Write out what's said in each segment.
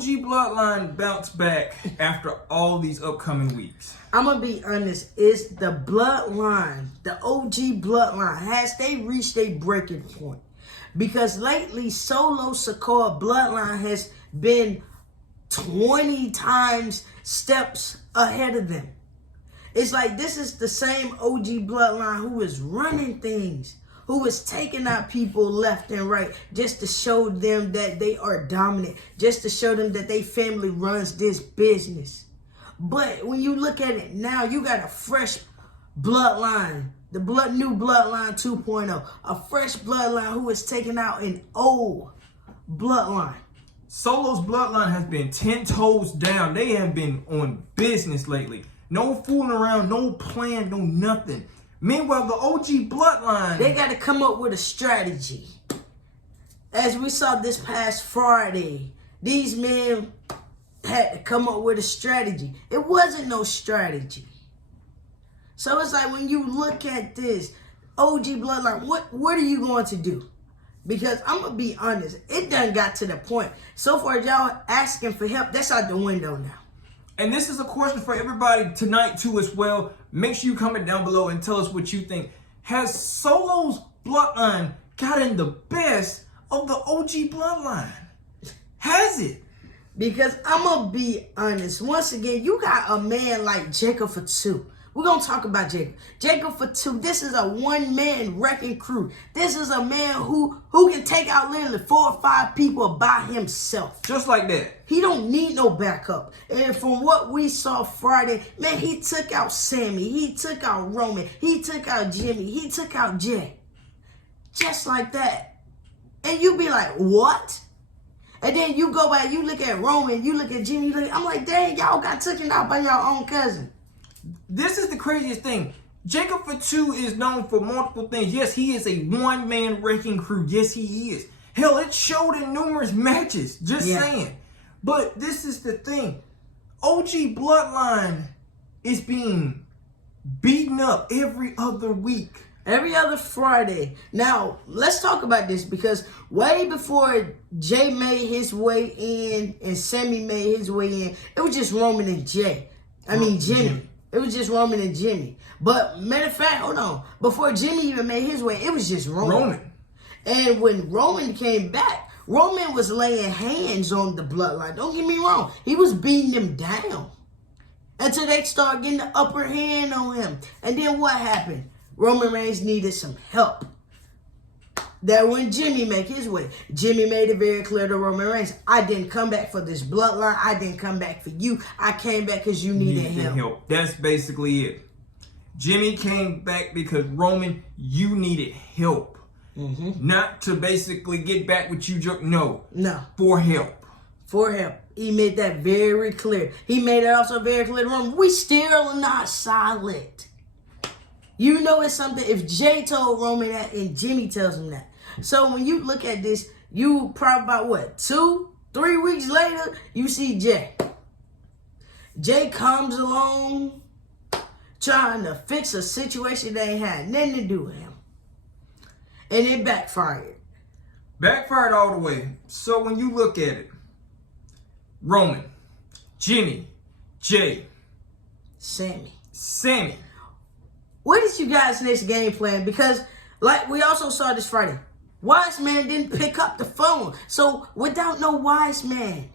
OG Bloodline bounce back after all these upcoming weeks? I'm going to be honest. It's the Bloodline, the OG Bloodline. Has they reached a breaking point? Because lately, Sikoa Bloodline has been 20 times steps ahead of them. It's like this is the same OG Bloodline who is running things, who is taking out people left and right just to show them that they are dominant, just to show them that their family runs this business. But when you look at it now, you got a fresh bloodline, the new bloodline 2.0, a fresh bloodline who is taking out an old bloodline. Solo's bloodline has been 10 toes down. They have been on business lately. No fooling around, no plan, no nothing. Meanwhile, the OG bloodline, they got to come up with a strategy. As we saw this past Friday, these men had to come up with a strategy. It wasn't no strategy. So it's like when you look at this, OG bloodline, what are you going to do? Because I'm going to be honest, it done got to the point. So far, y'all asking for help, that's out the window now. And this is a question for everybody tonight too as well. Make sure you comment down below and tell us what you think. Has Solo's bloodline gotten the best of the OG bloodline? Has it? Because I'm going to be honest. Once again, you got a man like jacobfatu. We're going to talk about Jacob. jacobfatu, this is a one-man wrecking crew. This is a man who can take out literally 4 or 5 people by himself. Just like that. He don't need no backup. And from what we saw Friday, man, he took out Sammy. He took out Roman. He took out Jimmy. He took out Jay. Just like that. And you be like, what? And then you go back, you look at Roman, you look at Jimmy, I'm like, dang, y'all got taken out by your own cousin. This is the craziest thing. jacobfatu is known for multiple things. Yes, he is a one-man wrecking crew. Yes, he is. Hell, it showed in numerous matches. Just saying. But this is the thing. OG Bloodline is being beaten up every other week. Every other Friday. Now, let's talk about this because way before Jay made his way in and Sammy made his way in, it was just Roman and Jimmy. It was just Roman and Jimmy. But matter of fact, hold on. Before Jimmy even made his way, it was just Roman. And when Roman came back, Roman was laying hands on the bloodline. Don't get me wrong. He was beating them down until they started getting the upper hand on him. And then what happened? Roman Reigns needed some help. That when Jimmy made his way, Jimmy made it very clear to Roman Reigns, I didn't come back for this bloodline. I didn't come back for you. I came back because you needed help. That's basically it. Jimmy came back because Roman, you needed help. Not to basically get back with you. No. For help. For help. He made that very clear. He made it also very clear to Roman, we still not solid. You know it's something if Jay told Roman that and Jimmy tells him that. So when you look at this, you probably about what, 2-3 weeks later, you see Jay. Jay comes along trying to fix a situation that ain't had nothing to do with him. And it backfired. Backfired all the way. So when you look at it, Roman, Jimmy, Jay, Sammy. What is you guys' next game plan? Because, like we also saw this Friday, Wise Man didn't pick up the phone. So, without no Wise Man,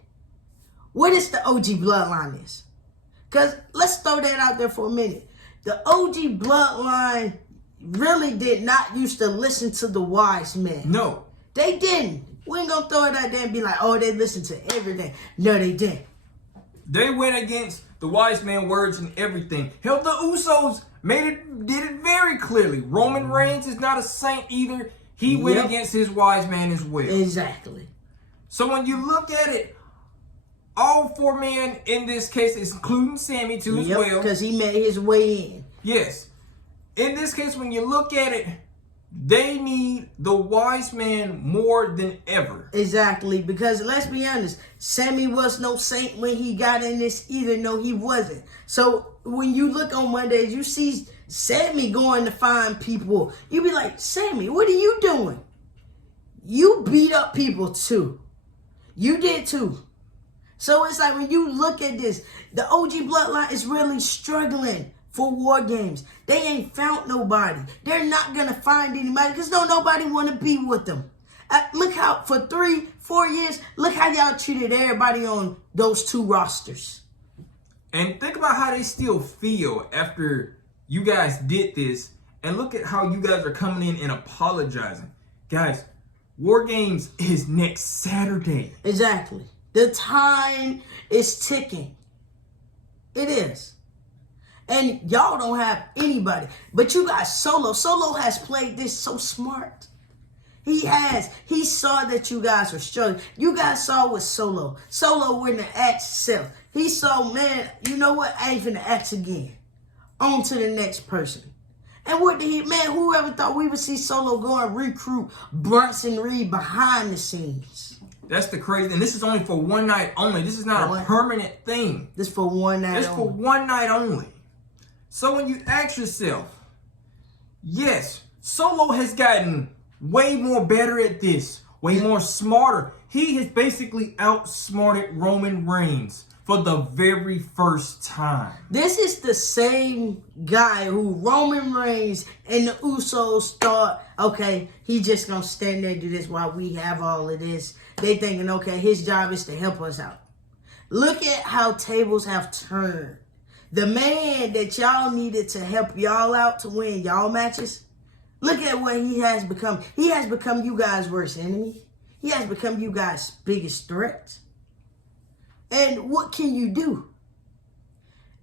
what is the OG Bloodline is? Because, let's throw that out there for a minute. The OG Bloodline really did not used to listen to the Wise Man. No. They didn't. We ain't gonna throw it out there and be like, oh, they listen to everything. No, they didn't. They went against the Wise Man words and everything. Hell, the Usos did it very clearly. Roman Reigns is not a saint either. He went against his Wise Man as well. Exactly. So when you look at it, all 4 men in this case, including Sammy too as well. Because he made his way in. Yes. In this case, when you look at it, they need the Wise Man more than ever. Exactly, because let's be honest, Sammy was no saint when he got in this either. No, he wasn't. So when you look on Mondays, you see Sammy going to find people. You be like, Sammy, what are you doing? You beat up people too. You did too. So it's like when you look at this, the OG Bloodline is really struggling for war games. They ain't found nobody. They're not going to find anybody because nobody want to be with them. Look how for 3-4 years, look how y'all treated everybody on those 2 rosters. And think about how they still feel after you guys did this. And look at how you guys are coming in and apologizing. Guys, War Games is next Saturday. Exactly. The time is ticking. It is. And y'all don't have anybody. But you got Solo. Solo has played this so smart. He has. He saw that you guys were struggling. You guys saw with Solo. Solo wouldn't have asked himself. He saw, man, you know what? I ain't finna ask again. On to the next person. And what did he, man, whoever thought we would see Solo go and recruit Bronson Reed behind the scenes? That's the crazy, and this is only for one night only. This is not a permanent thing. This for one night This for one night only. So when you ask yourself, yes, Solo has gotten way more better at this, way more smarter. He has basically outsmarted Roman Reigns for the very first time. This is the same guy who Roman Reigns and the Usos thought, okay, he just gonna stand there and do this while we have all of this. They thinking, okay, his job is to help us out. Look at how tables have turned. The man that y'all needed to help y'all out to win y'all matches, look at what he has become. He has become you guys' worst enemy. He has become you guys' biggest threat. And what can you do?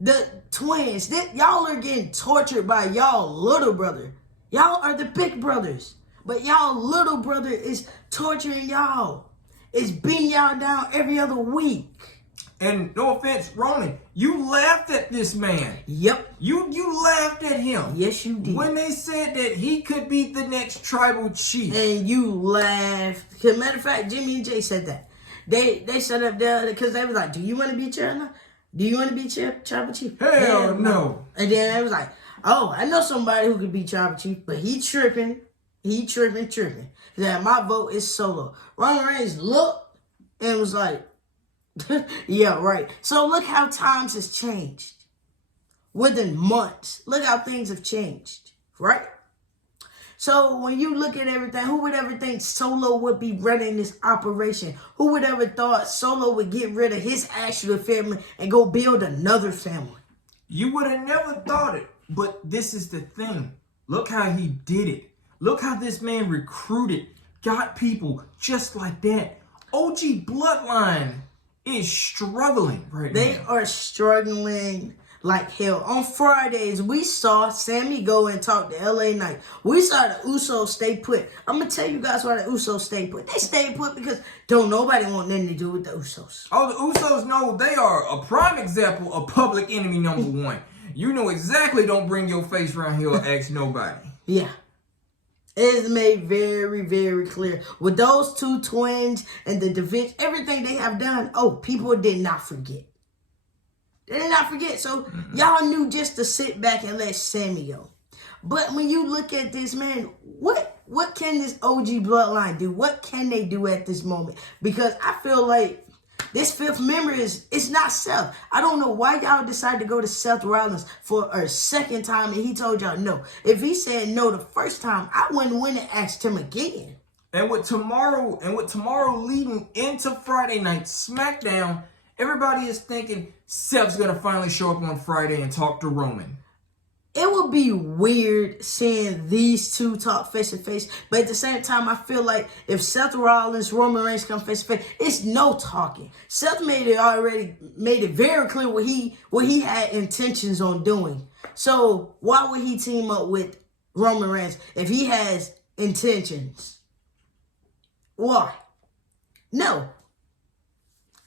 The twins, y'all are getting tortured by y'all little brother. Y'all are the big brothers. But y'all little brother is torturing y'all. It's beating y'all down every other week. And no offense, Roman, you laughed at this man. Yep. You laughed at him. Yes, you did. When they said that he could be the next tribal chief. And you laughed. As a matter of fact, Jimmy and Jay said that. They set up there because they was like, do you want to be chairman? Do you want to be tribal chief? Hell no. And then they was like, oh, I know somebody who could be tribal chief, but he tripping. He tripping. That my vote is Solo. Roman Reigns looked and was like, yeah, right. So look how times has changed. Within months, look how things have changed, right? So when you look at everything, who would ever think Solo would be running this operation? Who would ever thought Solo would get rid of his actual family and go build another family? You would have never thought it. But this is the thing. Look how he did it. Look how this man recruited, got people just like that. OG Bloodline is struggling right now. They are struggling like hell. On Fridays, we saw Sammy go and talk to LA Knight. We saw the Usos stay put. I'm going to tell you guys why the Usos stay put. They stayed put because don't nobody want nothing to do with the Usos. Oh, the Usos know they are a prime example of public enemy number one. You know exactly don't bring your face around here or ask nobody. Yeah. It is made very, very clear. With those two twins and the division, everything they have done, people did not forget. They did not forget. So y'all knew just to sit back and let Sammy go. But when you look at this, man, what can this OG Bloodline do? What can they do at this moment? Because I feel like this fifth member it's not Seth. I don't know why y'all decided to go to Seth Rollins for a second time and he told y'all no. If he said no the first time, I wouldn't win and asked him again. And with tomorrow leading into Friday night SmackDown, everybody is thinking Seth's gonna finally show up on Friday and talk to Roman. It would be weird seeing these two talk face to face, but at the same time, I feel like if Seth Rollins, Roman Reigns come face to face, it's no talking. Seth made it very clear what he had intentions on doing. So why would he team up with Roman Reigns if he has intentions? Why? No.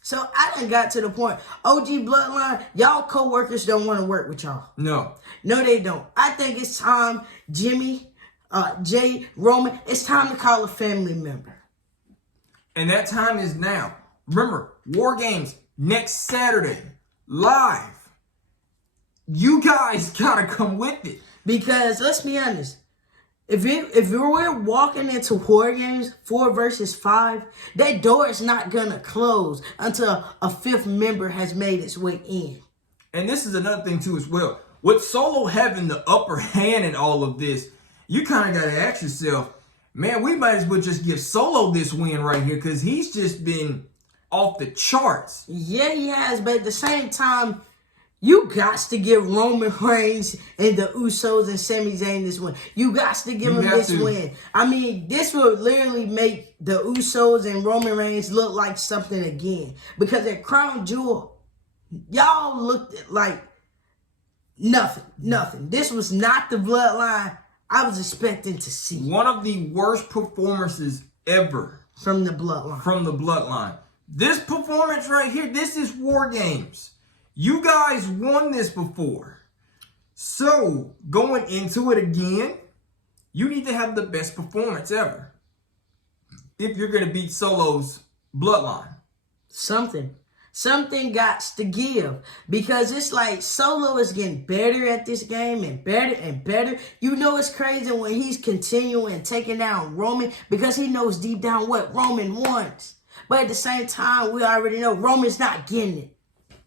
So I done got to the point. OG Bloodline, y'all co-workers don't want to work with y'all. No. No, they don't. I think it's time, Jimmy, Jay, Roman, it's time to call a family member. And that time is now. Remember, War Games next Saturday, live. You guys gotta come with it. Because let's be honest, If we're walking into Wargames 4 versus 5, that door is not gonna close until a 5th member has made its way in. And this is another thing too as well. With Solo having the upper hand in all of this, you kind of got to ask yourself, man, we might as well just give Solo this win right here because he's just been off the charts. Yeah, he has, but at the same time, you got to give Roman Reigns and the Usos and Samizayn this win. You got to give them this win. I mean, this will literally make the Usos and Roman Reigns look like something again. Because at Crown Jewel, y'all looked like nothing. This was not the bloodline I was expecting to see. One of the worst performances ever. From the bloodline. This performance right here, this is Wargames. You guys won this before. So, going into it again, you need to have the best performance ever. If you're going to beat Solo's bloodline. Something got to give. Because it's like Solo is getting better at this game and better and better. You know it's crazy when he's continuing taking down Roman because he knows deep down what Roman wants. But at the same time, we already know Roman's not getting it.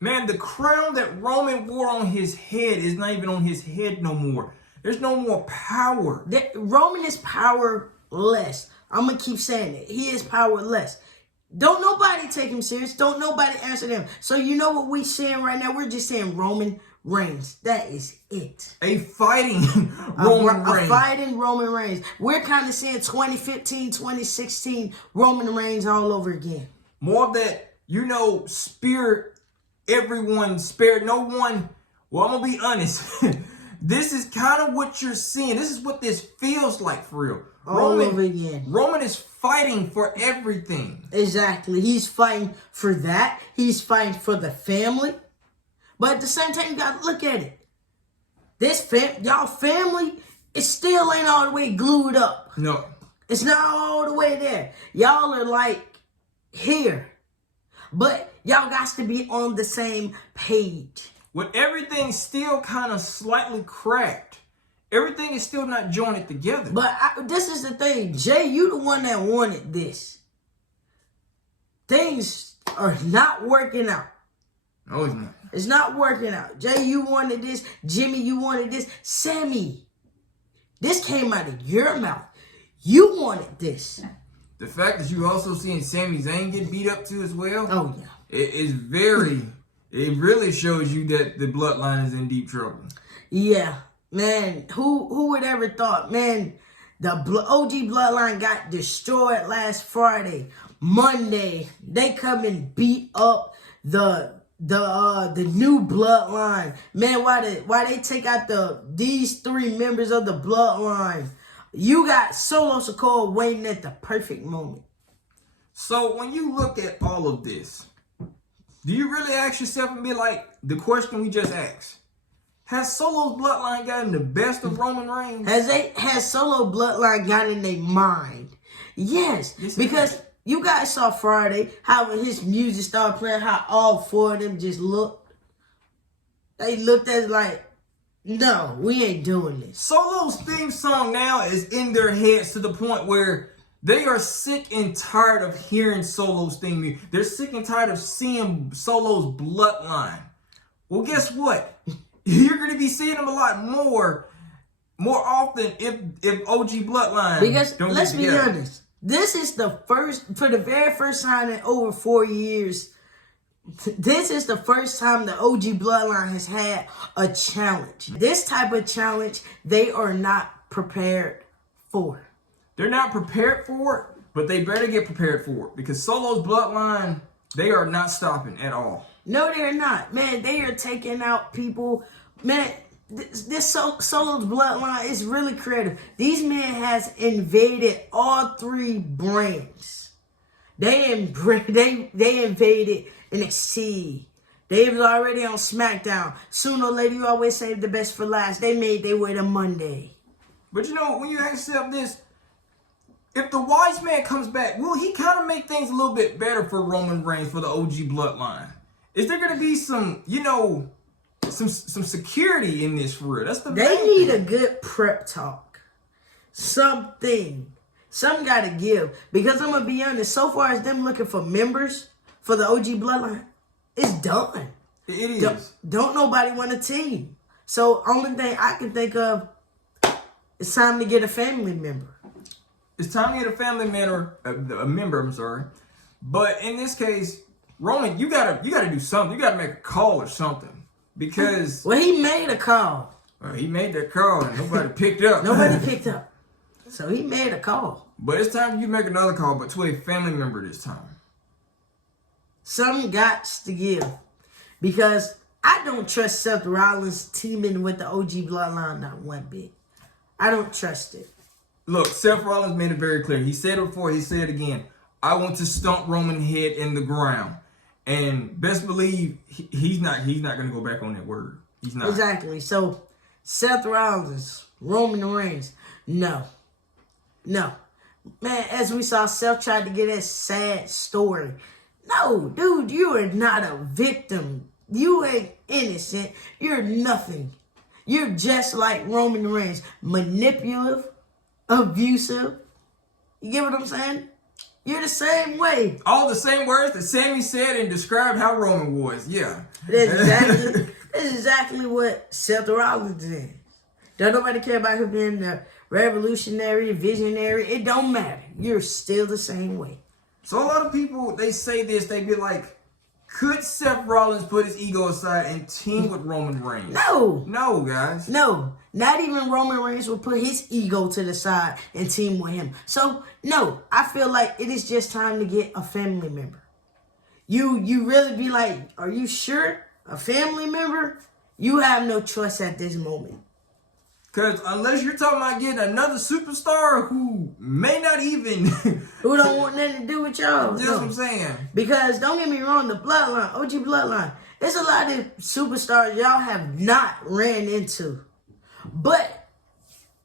Man, the crown that Roman wore on his head is not even on his head no more. There's no more power. Roman is powerless. I'm going to keep saying it. He is powerless. Don't nobody take him serious. Don't nobody answer them. So you know what we're saying right now? We're just saying Roman Reigns. That is it. A fighting Roman Reigns. A fighting Roman Reigns. We're kind of seeing 2015, 2016 Roman Reigns all over again. More of that, spirit. Everyone spared no one. Well, I'm going to be honest. This is kind of what you're seeing. This is what this feels like for real. All over again. Roman is fighting for everything. Exactly. He's fighting for that. He's fighting for the family. But at the same time, you got to look at it. Y'all family, it still ain't all the way glued up. No. It's not all the way there. Y'all are like here. But y'all got to be on the same page. With everything still kind of slightly cracked. Everything is still not joined together. But this is the thing. Jay, you the one that wanted this. Things are not working out. No, it's not. It's not working out. Jay, you wanted this. Jimmy, you wanted this. Sammy, this came out of your mouth. You wanted this. The fact that you also seeing Samizayn get beat up too as well. Oh, yeah. It really shows you that the bloodline is in deep trouble. Yeah, man. Who would ever thought, man, the OG bloodline got destroyed last Friday. Monday, they come and beat up the new bloodline. Man, why they take out these 3 members of the bloodline? You got Solosikoa waiting at the perfect moment. So when you look at all of this, do you really ask yourself and be like, the question we just asked, has Solo's bloodline gotten the best of Roman Reigns? Has Solo bloodline gotten in their mind? Yes, because you guys saw Friday how when his music started playing, how all 4 of them just looked. They looked at it like, no, we ain't doing this. Solo's theme song now is in their heads to the point where they are sick and tired of hearing Solo's theme music. They're sick and tired of seeing Solo's bloodline. Well, guess what? You're going to be seeing them a lot more often if OG Bloodline. Because let's be honest, this is for the very first time in over 4 years. This is the first time the OG Bloodline has had a challenge. This type of challenge, they are not prepared for. They're not prepared for it, but they better get prepared for it. Because Solo's bloodline, they are not stopping at all. No, they're not. Man, they are taking out people. Man, this Solo's bloodline is really creative. These men has invaded all 3 brands. They invaded NXT. They was already on SmackDown. Sooner or later, you always save the best for last. They made their way to Monday. But when you ask yourself this, if the wise man comes back, will he kind of make things a little bit better for Roman Reigns for the OG bloodline? Is there going to be some security in this for real? That's the They need a good prep talk. Something gotta give. Because I'm gonna be honest, so far as them looking for members for the OG Bloodline, it's done. It is. Don't nobody want a team. So only thing I can think of, it's time to get a family member. It's time to get a family member, a member, I'm sorry. But in this case, Roman, you gotta do something. You gotta make a call or something. Because he made a call. He made that call and nobody picked up. Nobody picked up. So he made a call. But it's time for you to make another call, but to a family member this time. Something got to give. Because I don't trust Seth Rollins teaming with the OG Bloodline not one bit. I don't trust it. Look, Seth Rollins made it very clear. He said it before, he said it again. I want to stomp Roman head in the ground. And best believe he's not going to go back on that word. He's not. Exactly. So, Seth Rollins, Roman Reigns, no. Man, as we saw, Seth tried to get that sad story. No, dude, you are not a victim. You ain't innocent. You're nothing. You're just like Roman Reigns. Manipulative, abusive. You get what I'm saying? You're the same way. All the same words that Sami said and described how Roman was. Yeah. That's exactly what Seth Rollins is. Don't nobody care about him being the revolutionary, visionary. It don't matter. You're still the same way. So a lot of people, they say this, they be like, could Seth Rollins put his ego aside and team with Roman Reigns? No. No, guys. No. Not even Roman Reigns will put his ego to the side and team with him. So, no. I feel like it is just time to get a family member. You really be like, are you sure? A family member? You have no choice at this moment. Because unless you're talking about getting another superstar who may not even... who don't want nothing to do with y'all. That's what I'm saying. Because, don't get me wrong, the Bloodline, OG Bloodline, there's a lot of superstars y'all have not ran into. But,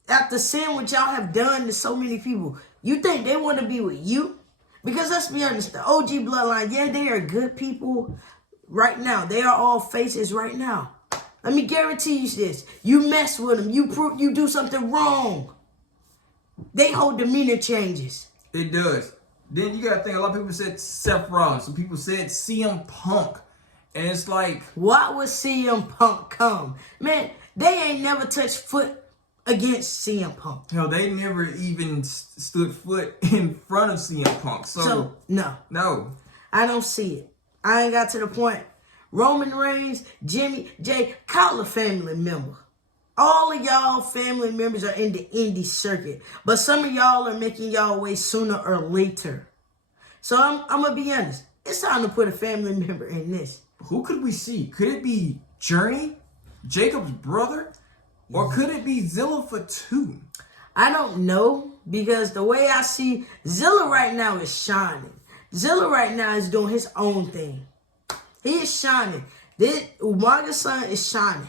after seeing what y'all have done to so many people, you think they want to be with you? Because let's be honest, the OG Bloodline, yeah, they are good people right now. They are all faces right now. Let me guarantee you this. You mess with them. You do something wrong. They whole demeanor changes. It does. Then you got to think, a lot of people said Seth Rollins. Some people said CM Punk. And it's like... why would CM Punk come? Man, they ain't never touched foot against CM Punk. Hell, they never even stood foot in front of CM Punk. So no. No. I don't see it. I ain't got to the point. Roman Reigns, Jimmy, Jay, call a family member. All of y'all family members are in the indie circuit. But some of y'all are making y'all way sooner or later. So I'm going to be honest. It's time to put a family member in this. Who could we see? Could it be Journey? Jacob's brother? Or could it be Zillafatu? I don't know. Because the way I see Zilla right now is shining. Zilla right now is doing his own thing. He is shining. This Umaga's son is shining.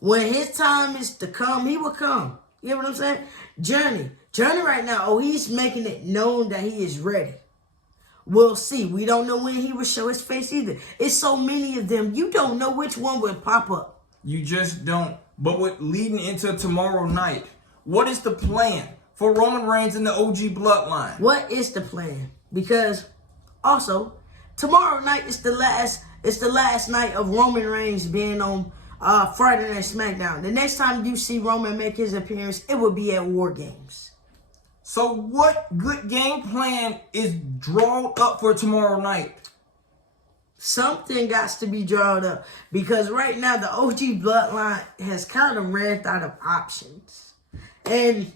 When his time is to come, he will come. You know what I'm saying? Journey right now, he's making it known that he is ready. We'll see. We don't know when he will show his face either. It's so many of them. You don't know which one will pop up. You just don't. But with leading into tomorrow night, what is the plan for Roman Reigns and the OG Bloodline? What is the plan? Because also, tomorrow night is the last night of Roman Reigns being on Friday Night SmackDown. The next time you see Roman make his appearance, it will be at Wargames. So what good game plan is drawn up for tomorrow night? Something got to be drawn up. Because right now, the OG Bloodline has kind of ran out of options. And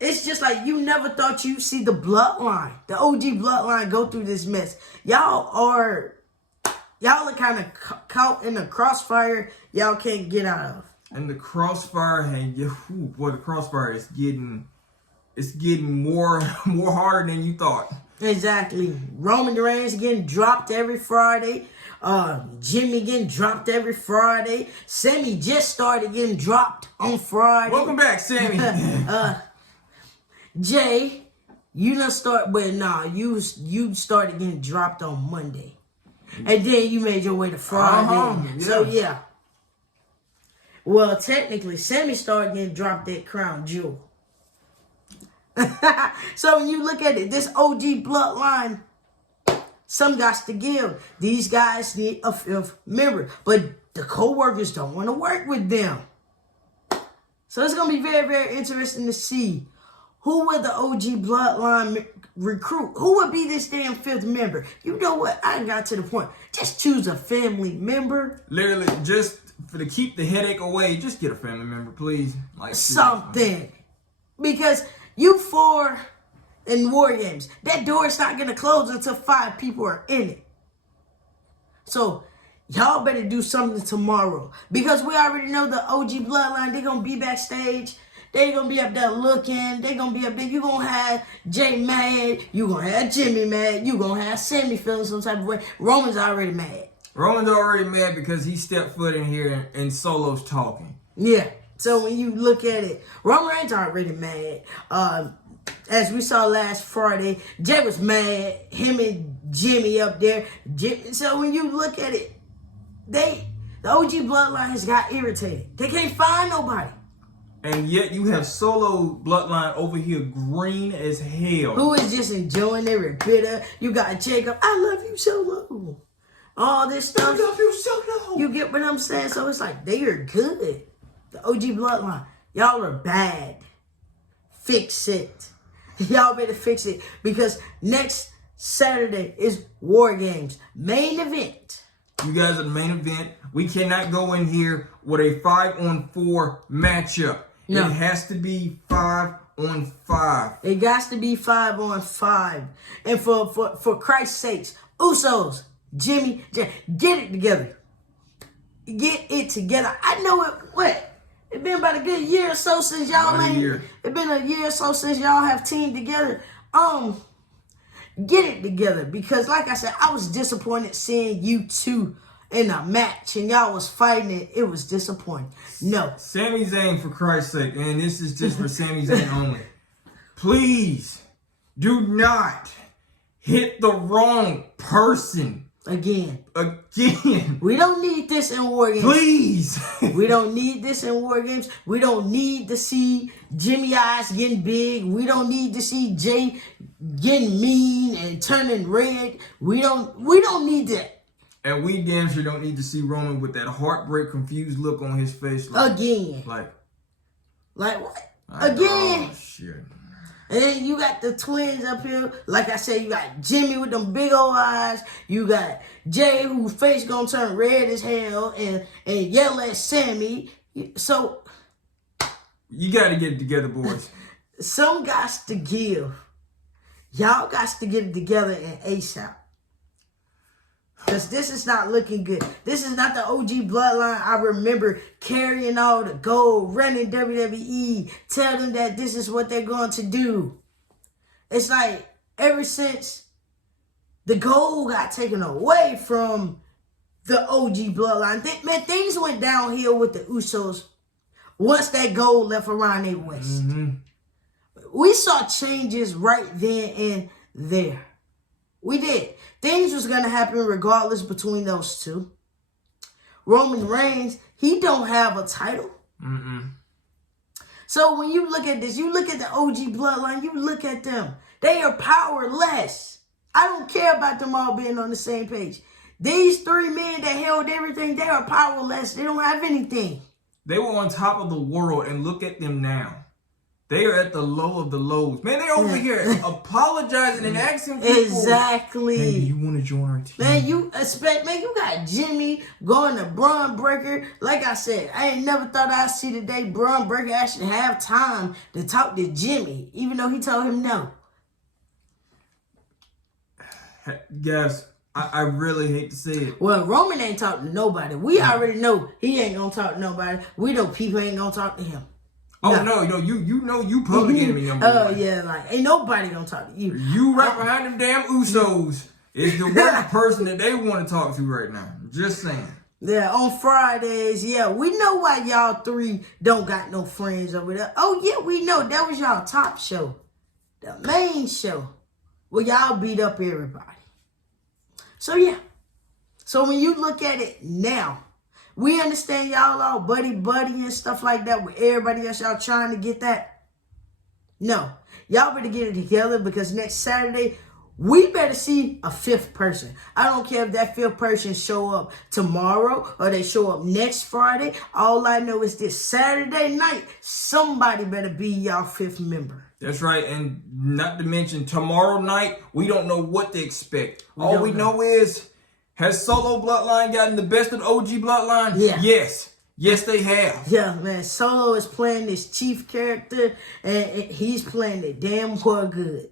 it's just like you never thought you'd see the Bloodline, the OG Bloodline go through this mess. Y'all are kind of caught in a crossfire y'all can't get out of. And the crossfire, the crossfire is getting more harder than you thought. Exactly. Roman Reigns getting dropped every Friday. Jimmy getting dropped every Friday. Sami just started getting dropped on Friday. Welcome back, Sami. Jay, you started getting dropped on Monday. And then you made your way to Friday. Yeah. So, yeah. Well, technically, Sami started getting dropped that crown jewel. So when you look at it, this OG Bloodline, some got to give. These guys need a fifth member, but the co-workers don't want to work with them. So it's going to be very, very interesting to see who will the OG Bloodline recruit. Who would be this damn fifth member? You know what? I got to the point. Just choose a family member. Literally, just to keep the headache away, just get a family member, please. Like something. Because you four in Wargames, that door is not going to close until 5 people are in it. So y'all better do something tomorrow. Because we already know the OG Bloodline, they're going to be backstage. They're going to be up there looking. They're going to be up there. You're going to have Jay mad. You're going to have Jimmy mad. You're going to have Sammy feeling some type of way. Roman's already mad. Roman's already mad because he stepped foot in here and Solo's talking. Yeah. So when you look at it, Roman's already mad. As we saw last Friday, Jay was mad. Him and Jimmy up there. So when you look at it, the OG Bloodline has got irritated. They can't find nobody. And yet you have Solo Bloodline over here green as hell. Who is just enjoying every bit of. You got Jacob. I love you, Solo. All this stuff. I love you, Solo. You get what I'm saying? So it's like they are good. The OG Bloodline. Y'all are bad. Fix it. Y'all better fix it. Because next Saturday is Wargames. Main event. You guys are the main event. We cannot go in here with a 5-on-4 matchup. No. It has to be 5-on-5. It got to be 5-on-5. And for Christ's sakes, Usos, Jimmy, get it together. Get it together. I know it. What? It's been about a good year or so since y'all ain't. It's been a year or so since y'all have teamed together. Get it together, because like I said, I was disappointed seeing you two in a match and y'all was fighting it. It was disappointing. No. Samizayn, for Christ's sake, and this is just for Samizayn only. Please do not hit the wrong person. Again. We don't need this in Wargames. Please. We don't need this in Wargames. We don't need to see Jimmy eyes getting big. We don't need to see Jay getting mean and turning red. We don't need that. And we damn sure don't need to see Roman with that heartbreak, confused look on his face. Like, again. Like what? Again. Oh, shit. And then you got the twins up here. Like I said, you got Jimmy with them big old eyes. You got Jay, whose face gonna turn red as hell and yell at Sammy. So you gotta get it together, boys. Some gots to give. Y'all got to get it together in ASAP. Because this is not looking good. This is not the OG Bloodline I remember carrying all the gold, running WWE, tell them that this is what they're going to do. It's like, ever since the gold got taken away from the OG Bloodline, things went downhill with the Usos once that gold left around their waist. Mm-hmm. We saw changes right then and there. We did. Things was going to happen regardless between those two. Roman Reigns, he don't have a title. Mm-mm. So when you look at this, you look at the OG Bloodline, you look at them. They are powerless. I don't care about them all being on the same page. These 3 men that held everything, they are powerless. They don't have anything. They were on top of the world, and look at them now. They are at the low of the lows. Man, they're over here apologizing and asking people. Exactly. Hey, you want to join our team? Man, you got Jimmy going to Braun Breaker. Like I said, I ain't never thought I'd see the day Braun Breaker actually have time to talk to Jimmy, even though he told him no. Guys, I really hate to say it. Well, Roman ain't talking to nobody. We already know he ain't going to talk to nobody. We know people ain't going to talk to him. Oh, no, you know you public enemy number one. Oh, yeah, like, ain't nobody gonna talk to you. You right behind them damn Usos is the worst person that they want to talk to right now. Just saying. Yeah, on Fridays, yeah, we know why y'all 3 don't got no friends over there. Oh, yeah, we know. That was y'all top show. The main show. Where y'all beat up everybody. So, yeah. So, when you look at it now, we understand y'all all buddy and stuff like that with everybody else. Y'all trying to get that. No. Y'all better get it together because next Saturday, we better see a 5th person. I don't care if that 5th person show up tomorrow or they show up next Friday. All I know is this Saturday night, somebody better be y'all 5th member. That's right. And not to mention tomorrow night, we don't know what to expect. All we know is, has Solo Bloodline gotten the best of the OG Bloodline? Yeah. Yes. Yes, they have. Yeah, man. Solo is playing this chief character, and he's playing it damn well good.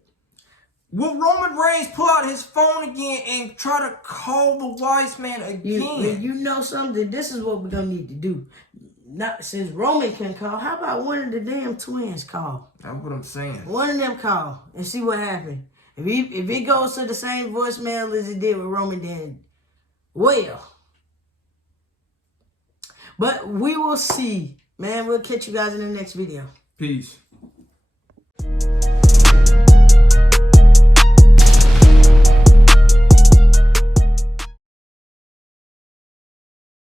Will Roman Reigns pull out his phone again and try to call the wise man again? You know something? This is what we're going to need to do. Not since Roman can call, how about one of the damn twins call? That's what I'm saying. One of them call and see what happened. If it goes to the same voicemail as it did with Roman, then well. But we will see. Man, we'll catch you guys in the next video. Peace.